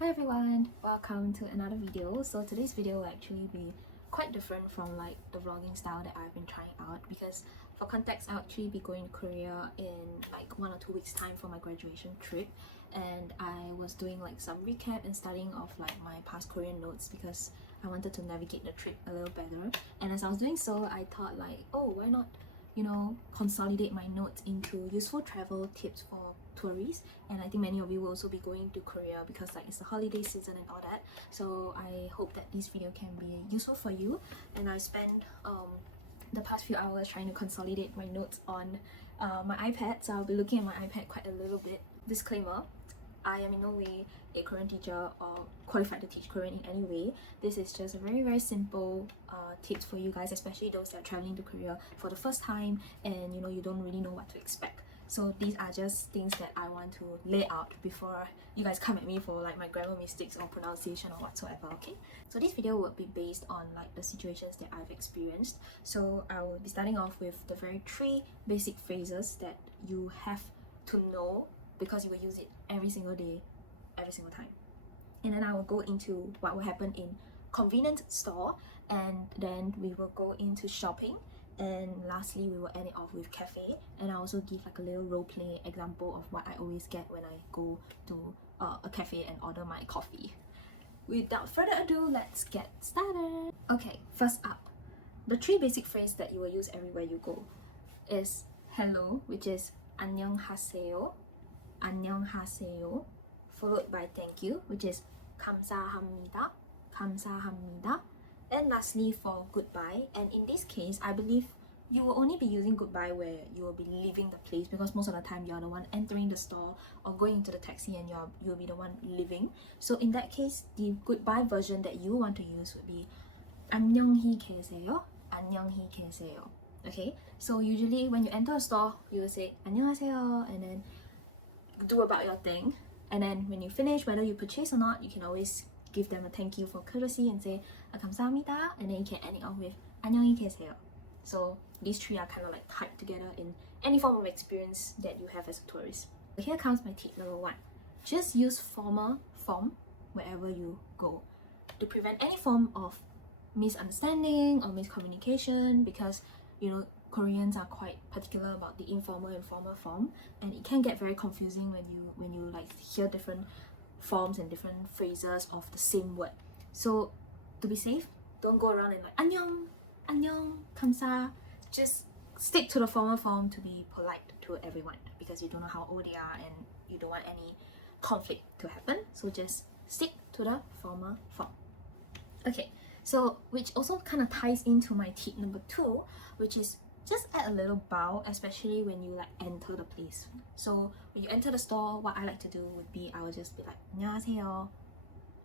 Hi everyone, welcome to another video. So today's video will actually be quite different from like the vlogging style that I've been trying out, because for context I'll actually be going to Korea in like 1 or 2 weeks time for my graduation trip, and I was doing like some recap and studying of like my past Korean notes because I wanted to navigate the trip a little better. And as I was doing so, I thought like, oh, why not consolidate my notes into useful travel tips for tourists. And I think many of you will also be going to Korea because like it's the holiday season and all that, so I hope that this video can be useful for you. And I spent the past few hours trying to consolidate my notes on my iPad, so I'll be looking at my iPad quite a little bit. Disclaimer, I am in no way a Korean teacher or qualified to teach Korean in any way. This is just a very simple tips for you guys, especially those that are traveling to Korea for the first time and you don't really know what to expect. So these are just things that I want to lay out before you guys come at me for like my grammar mistakes or pronunciation or whatsoever, okay? So this video will be based on like the situations that I've experienced. So I will be starting off with the very 3 basic phrases that you have to know because you will use it every single day, every single time. And then I will go into what will happen in convenience store, and then we will go into shopping, and lastly we will end it off with cafe. And I also give like a little role play example of what I always get when I go to a cafe and order my coffee. Without further ado, let's get started. Okay, first up, the 3 basic phrases that you will use everywhere you go is hello, which is 안녕하세요, 안녕하세요, followed by thank you, which is 감사합니다, 감사합니다, and lastly for goodbye. And in this case, I believe you will only be using goodbye where you will be leaving the place, because most of the time you're the one entering the store or going into the taxi and you'll be the one leaving. So in that case, the goodbye version that you want to use would be 안녕히 계세요, 안녕히 계세요. Okay, so usually when you enter a store, you will say 안녕하세요 and then do about your thing. And then when you finish, whether you purchase or not, you can always give them a thank you for courtesy and say 감사합니다, and then you can end it off with 안녕히 계세요. So these 3 are kind of like tied together in any form of experience that you have as a tourist. Here comes my tip number 1. Just use formal form wherever you go to prevent any form of misunderstanding or miscommunication, because Koreans are quite particular about the informal and formal form, and it can get very confusing when you like hear different forms and different phrases of the same word. So to be safe, don't go around and like 안녕, 안녕, 감사. Just stick to the formal form to be polite to everyone, because you don't know how old they are and you don't want any conflict to happen. So just stick to the formal form. Okay, so which also kind of ties into my tip number 2, which is just add a little bow, especially when you like enter the place. So when you enter the store, what I like to do would be I will just be like 안녕하세요,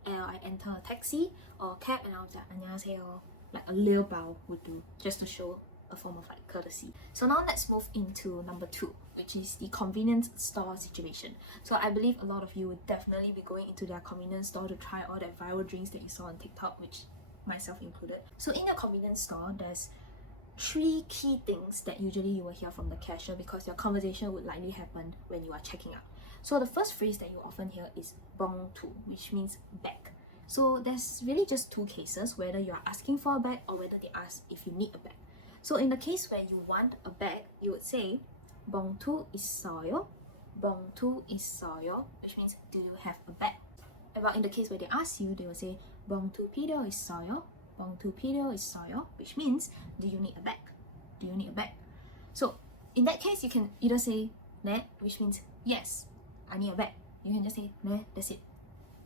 and I enter a taxi or cab and I'll be like 안녕하세요. Like a little bow would do, just to show a form of like courtesy. So now let's move into number 2, which is the convenience store situation. So I believe a lot of you would definitely be going into their convenience store to try all that viral drinks that you saw on TikTok, which myself included. So in a convenience store, there's 3 key things that usually you will hear from the cashier, because your conversation would likely happen when you are checking out. So the first phrase that you often hear is bong tu, which means bag. So there's really just 2 cases, whether you are asking for a bag or whether they ask if you need a bag. So in the case where you want a bag, you would say bong tu 있어요, bong tu 있어요, which means do you have a bag? But in the case where they ask you, they will say bong tu 필요 있어요, bong tu 필요 있어요, which means do you need a bag? Do you need a bag? So in that case, you can either say 네, which means yes, I need a bag. You can just say 네, that's it.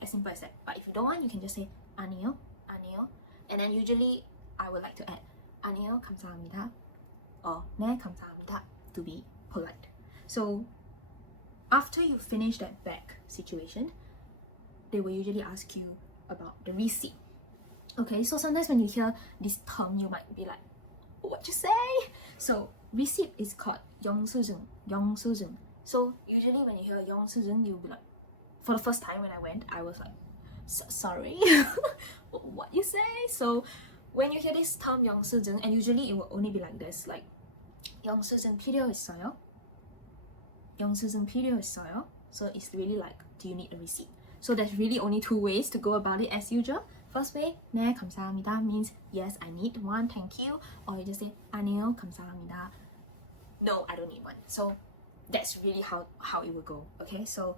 As simple as that. But if you don't want, you can just say 아니요, 아니요. And then usually I would like to add 아니요, 감사합니다, or 네, 감사합니다, to be polite. So after you finish that bag situation, they will usually ask you about the receipt. Okay, so sometimes when you hear this term, you might be like, what you say? So receipt is called 영수증, 영수증. So usually when you hear 영수증, you'll be like, for the first time when I went, I was like, sorry, what you say? So when you hear this term 영수증, and usually it will only be like this, like 영수증 필요 있어요? 영수증 필요 있어요? So it's really like, do you need a receipt? So there's really only two ways to go about it as usual. First way, 네 감사합니다 means yes, I need one, thank you. Or you just say 아니요 감사합니다. No, I don't need one. So that's really how it will go. Okay, so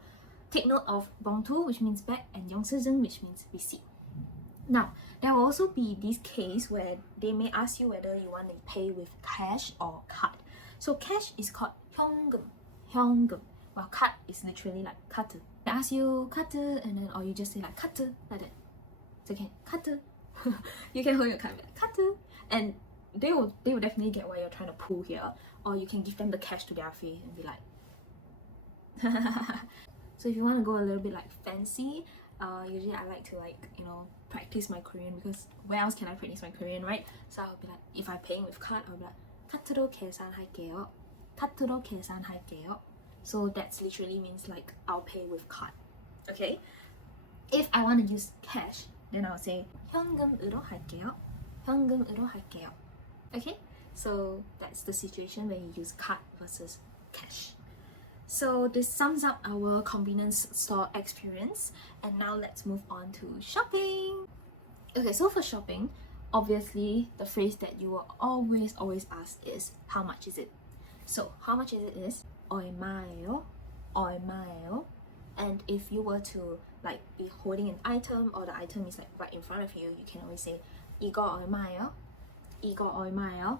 take note of 봉투, which means bag, and 영수증, which means receipt. Now, there will also be this case where they may ask you whether you want to pay with cash or card. So cash is called 현금, while card is literally like 카드. They ask you 카드, and then or you just say like 카드, like that. It's okay, 카드. You can hold your card like 카드, and they will definitely get what you're trying to pull here. Or you can give them the cash to their face and be like. So if you want to go a little bit like fancy, usually I like to practice my Korean, because where else can I practice my Korean, right? So I'll be like, if I'm paying with card, I'll be like 카드로 계산할게요. 카드로 계산할게요. So that's literally means like I'll pay with card. Okay? If I want to use cash, then I'll say 현금으로 할게요. 현금으로 할게요. Okay? So that's the situation when you use card versus cash. So this sums up our convenience store experience, and now let's move on to shopping. Okay, so for shopping, obviously the phrase that you will always ask is how much is it? So how much is it is 얼마예요? 얼마예요? And if you were to like be holding an item, or the item is like right in front of you, you can always say 이거 얼마예요? 이거 얼마예요?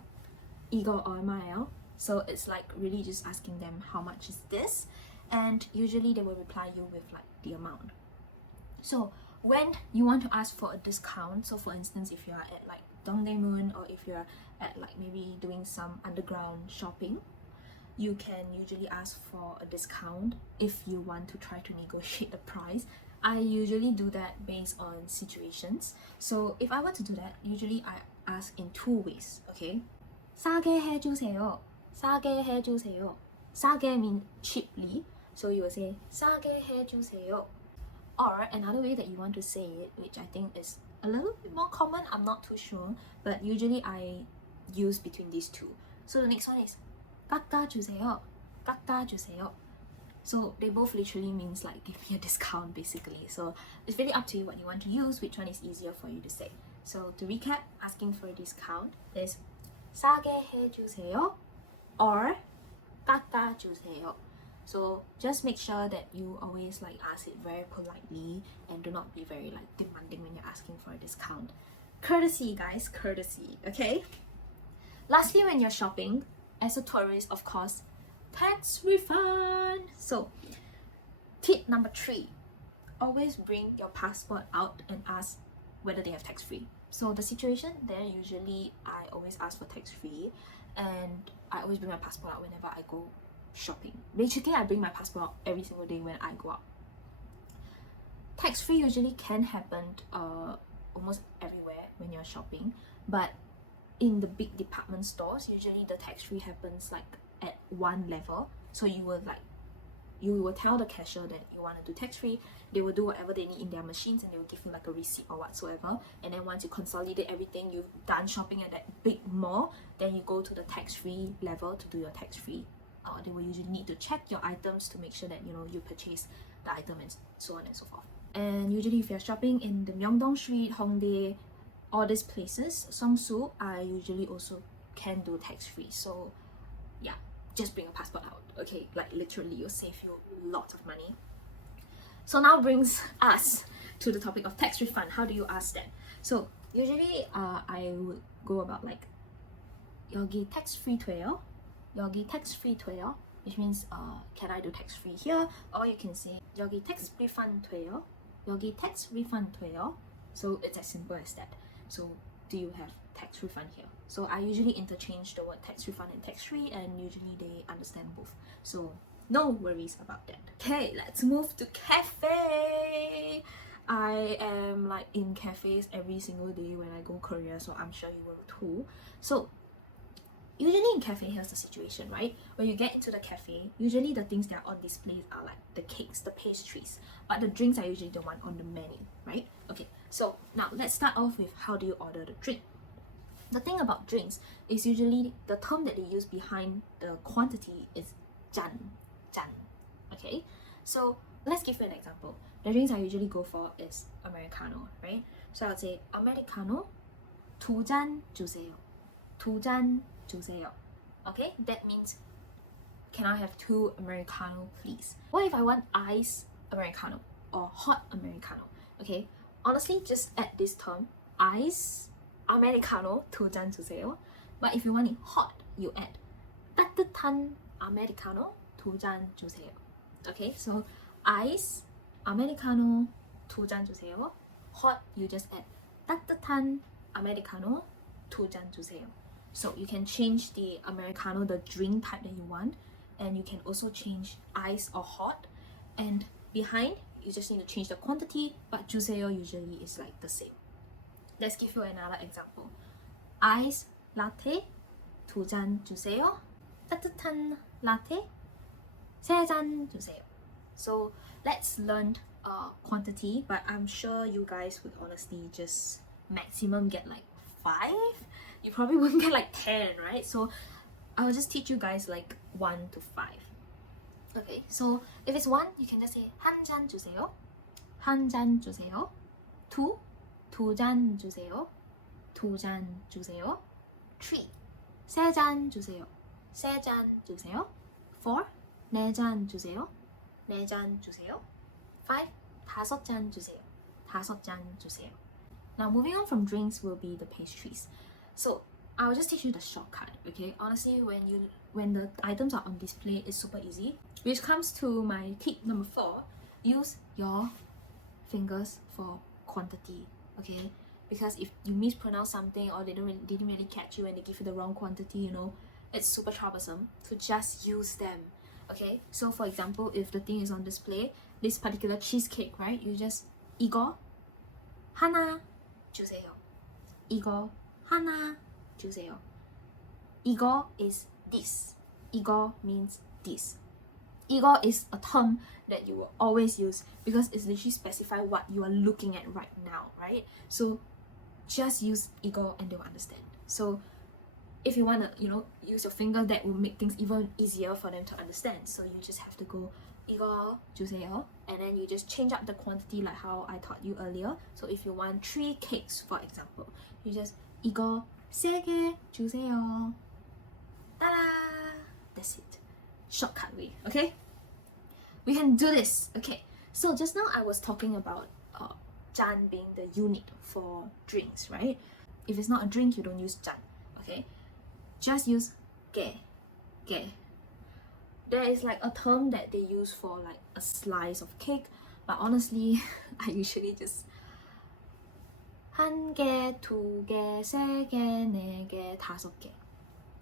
이거 얼마예요? So it's like really just asking them how much is this, and usually they will reply you with like the amount. So when you want to ask for a discount, so for instance if you are at like Dongdaemun, or if you're at like maybe doing some underground shopping, you can usually ask for a discount if you want to try to negotiate the price. I usually do that based on situations. So if I want to do that, usually I ask in two ways. Okay, 싸게 해주세요. 싸게 해주세요. 싸게 means cheaply, so you will say 싸게 해주세요. Or another way that you want to say it, which I think is a little bit more common, I'm not too sure, but usually I use between these two. So the next one is 깎아주세요. 깎아주세요. So they both literally means like give me a discount basically. So it's really up to you what you want to use, which one is easier for you to say. So to recap, asking for a discount is 싸게 해주세요 or 깎아주세요. So just make sure that you always like ask it very politely and do not be very like demanding when you're asking for a discount. Courtesy, guys, courtesy, okay? Lastly, when you're shopping, as a tourist, of course, tax refund. So tip number 3, always bring your passport out and ask whether they have tax-free. So the situation there, usually I always ask for tax-free, and I always bring my passport out whenever I go shopping. Basically, I bring my passport out every single day when I go out. Tax-free usually can happen almost everywhere when you're shopping, but in the big department stores, usually the tax-free happens like at one level. So you will tell the cashier that you want to do tax-free. They will do whatever they need in their machines, and they will give you like a receipt or whatsoever. And then once you consolidate everything, you've done shopping at that big mall, then you go to the tax-free level to do your tax-free. They will usually need to check your items to make sure that you purchase the item and so on and so forth. And usually if you're shopping in the Myeongdong Street, Hongdae, all these places, Seongsu, I usually also can do tax-free. So yeah, just bring a passport out, okay? Like literally, it'll save you lots of money. So now brings us to the topic of tax refund. How do you ask that? So usually I would go about like 여기 tax-free 돼요? 여기 tax-free 돼요? Which means can I do tax-free here? Or you can say 여기 tax refund 돼요? 여기 tax refund 돼요? So it's as simple as that. So do you have tax refund here? So I usually interchange the word tax refund and tax-free, and usually they understand both. So no worries about that. Okay, let's move to cafe. I am like in cafes every single day when I go Korea, so I'm sure you will too. So usually in cafe, here's the situation, right? When you get into the cafe, usually the things that are on display are like the cakes, the pastries, but the drinks are usually the one on the menu, right? Okay, so now let's start off with how do you order the drink. The thing about drinks is usually the term that they use behind the quantity is jan, okay? So let's give you an example. the drinks I usually go for is Americano, right? So I would say Americano 두 잔 주세요. 두 잔 주세요. Okay, that means can I have 2 Americano please? What if I want ice Americano or hot Americano? Okay, honestly just add this term ice Americano 두 잔 주세요. But if you want it hot, you add 따뜻한 Americano 두 잔 주세요. Okay, so ice Americano 두 잔 주세요. Hot, you just add 따뜻한 Americano 두 잔 주세요. So you can change the Americano, the drink type that you want, and you can also change ice or hot. And behind, you just need to change the quantity, but 주세요 usually is like the same. Let's give you another example. Ice latte 두 잔 주세요. 따뜻한 latte 세 잔 주세요. So let's learn quantity, but I'm sure you guys would honestly just maximum get like 5. You probably wouldn't get like 10, right? So I'll just teach you guys like 1 to 5. Okay, so if it's 1, you can just say 한 잔 주세요. 한 잔 주세요. 2, 두 잔 주세요. 두 잔 주세요. 3, 세 잔 주세요. 세 잔 주세요. 4, 네 잔 주세요. 네 잔 주세요. 5, 다섯 잔 주세요. 다섯 잔 주세요. Now moving on from drinks will be the pastries. So I'll just teach you the shortcut, okay? Honestly, when the items are on display, it's super easy. Which comes to my tip number 4, use your fingers for quantity, okay? Because if you mispronounce something or they didn't really catch you and they give you the wrong quantity, you know, it's super troublesome. So just use them, okay? So for example, if the thing is on display, this particular cheesecake, right? You just 이거 하나 주세요. 이거 하나 주세요. 이거 is this. 이거 means this. 이거 is a term that you will always use because it's literally specify what you are looking at right now, right? So just use 이거 and they'll understand. So if you want to, you know, use your finger, that will make things even easier for them to understand. So you just have to go 이거 주세요, and then you just change up the quantity like how I taught you earlier. So if you want 3 cakes, for example, you just 이거 세 개 주세요. Ta-da! That's it. Shortcut way, okay? We can do this. Okay, so just now I was talking about 잔 being the unit for drinks, right? If it's not a drink, you don't use 잔, okay? Just use 개. There is like a term that they use for like a slice of cake, but honestly, I usually just 한 개, 두 개, 세 개, 네 개, 다섯 개.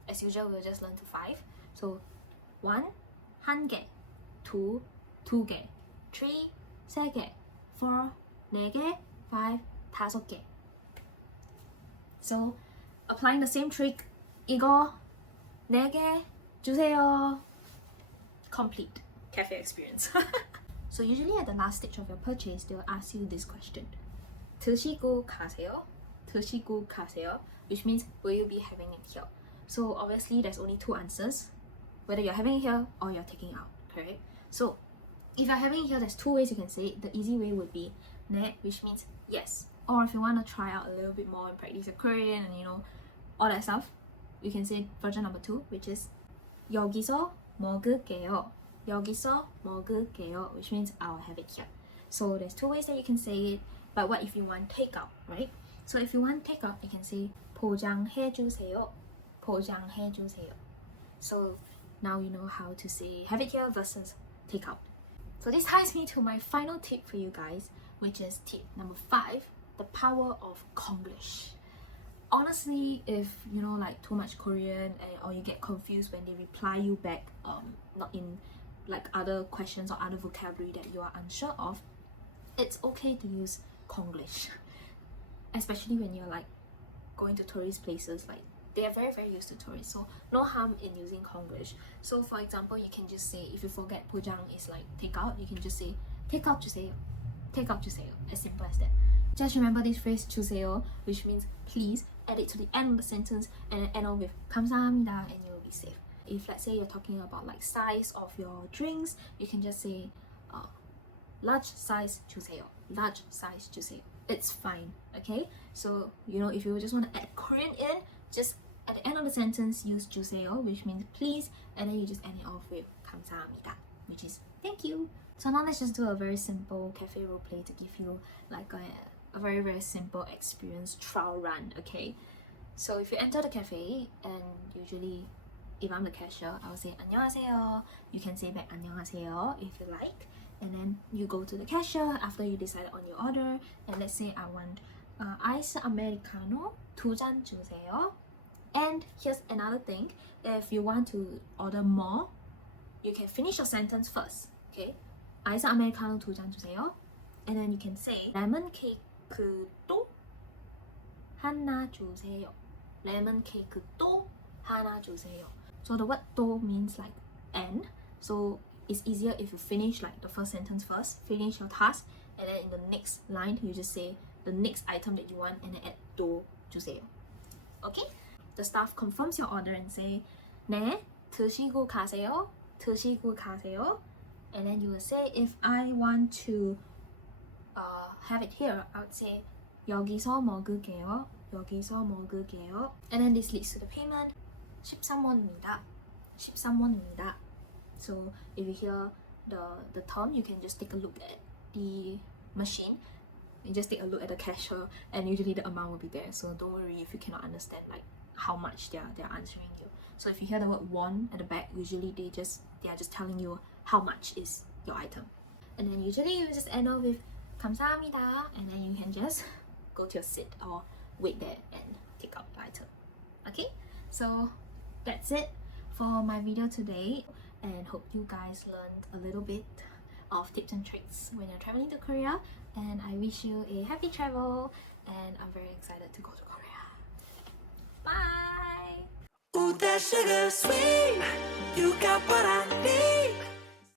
As usual, we'll just learn to 5. So 1, 한 개, 2, 두 개, 3, 세 개, 4, 네 개, 5, 다섯 개. So applying the same trick, 이거 네 개 주세요. Complete cafe experience. So usually at the last stage of your purchase, they'll ask you this question. 드시고 가세요? 드시고 가세요? Which means, will you be having it here? So obviously there's only 2 answers. Whether you're having it here or you're taking out, correct? So if you're having it here, there's 2 ways you can say it. The easy way would be 네, which means yes. Or if you want to try out a little bit more and practice your Korean and you know, all that stuff, you can say version number 2, which is 여기서 먹을게요. 여기서 먹을게요, which means I'll have it here. So there's 2 ways that you can say it. But what if you want takeout, right? So if you want takeout, you can say 포장해 주세요. 포장해 주세요. So now you know how to say have it here versus takeout. So this ties me to my final tip for you guys, which is tip number 5, the power of Konglish. Honestly, if you know like too much Korean or you get confused when they reply you back, not in like other questions or other vocabulary that you are unsure of, it's okay to use Konglish, especially when you're like going to tourist places. Like they are very used to tourists, so no harm in using Konglish. So for example, you can just say, if you forget 포장 is like takeout, you can just say takeout 주세요. Takeout 주세요. As simple as that. Just remember this phrase 주세요, which means please. Add it to the end of the sentence and then end on with 감사합니다, and you will be safe. If let's say you're talking about like size of your drinks, you can just say large size 주세요. Large size 주세요. It's fine, okay? So, you know, if you just want to add Korean in, just at the end of the sentence use 주세요, which means please, and then you just end it off with 감사합니다, which is thank you. So now let's just do a very simple cafe roleplay to give you like a very simple experience trial run, okay? So if you enter the cafe, and usually if I'm the cashier, I will say 안녕하세요. You can say back 안녕하세요 if you like. And then you go to the cashier after you decide on your order. And let's say I want ice americano 2잔 주세요. And here's another thing. If you want to order more, you can finish your sentence first. Okay? ice americano 2잔 주세요. And then you can say 레몬 케이크도 하나 주세요. 레몬 케이크도 하나 주세요. So the word 또 means like and. So it's easier if you finish like the first sentence first, finish your task, and then in the next line you just say the next item that you want and then add 또 주세요. Okay? The staff confirms your order and say 네, 드시고 가세요. 드시고 가세요. And then you will say if I want to have it here, I would say 여기서 먹을게요. 여기서 먹을게요. And then this leads to the payment. 13원입니다. 13원입니다. So if you hear the term, you can just take a look at the machine. You just take a look at the cashier, and usually the amount will be there. So don't worry if you cannot understand like how much they're answering you. So if you hear the word won at the back, usually they are just telling you how much is your item. And then usually you just end off with 감사합니다, and then you can just go to your seat or wait there and take out the item. Okay, so that's it for my video today, and hope you guys learned a little bit of tips and tricks when you're traveling to Korea. And I wish you a happy travel, and I'm very excited to go to Korea. Bye! Ooh, that sugar sweet, you got what I need.